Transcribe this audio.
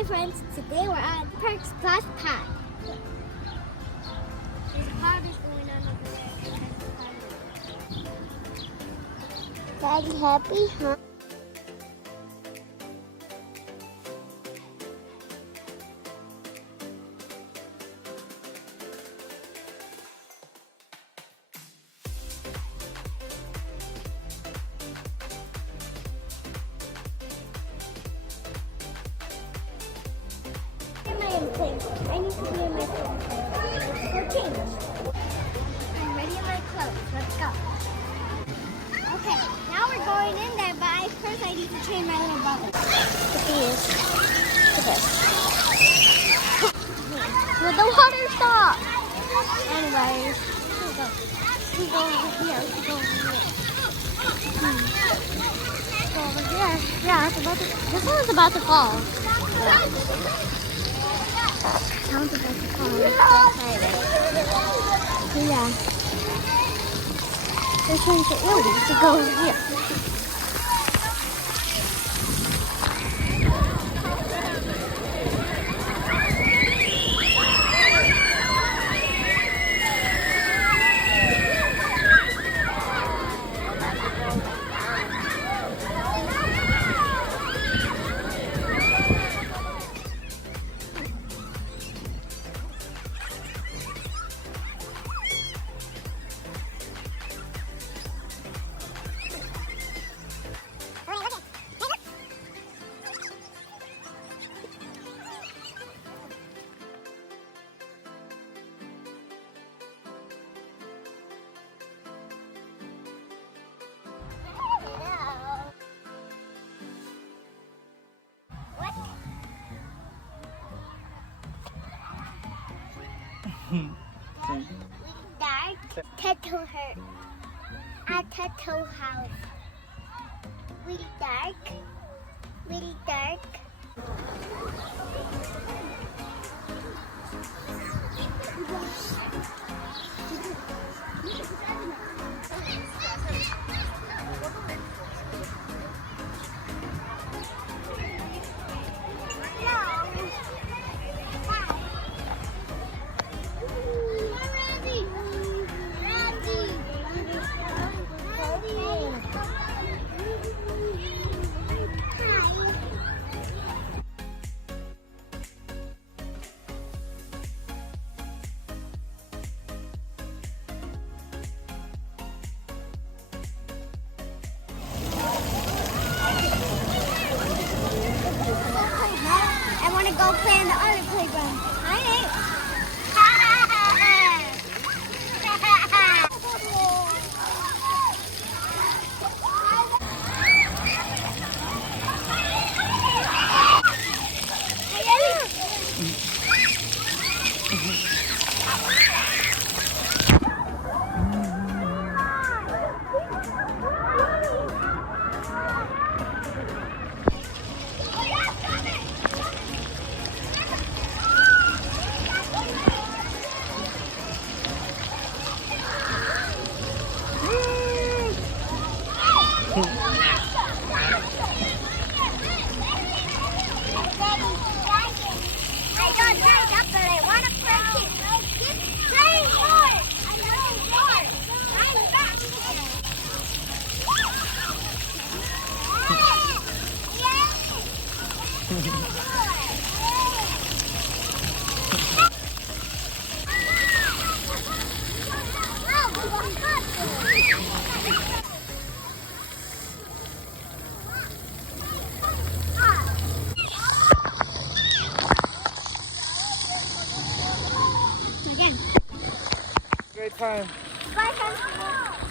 Hi friends, today we're at Park Splash Pad. There's a party going on over there. Daddy happy, huh? I need to be in my clothes. Go change. I'm ready in my clothes. Let's go. Okay, now we're going in there, but first I need to train my little brother. Look at this. Look at this. Will the water stop? Anyways, we go over here. We go over here. Go over here. Yeah, this one's about to fall. Sounds about to fall. I'm so excited. So yeah. This one's early to go over here. Dark tattoo hurt at tattoo house. Really dark, really dark. I want to go play in the other playground. Hi, Nate. Great time. Bye, guys.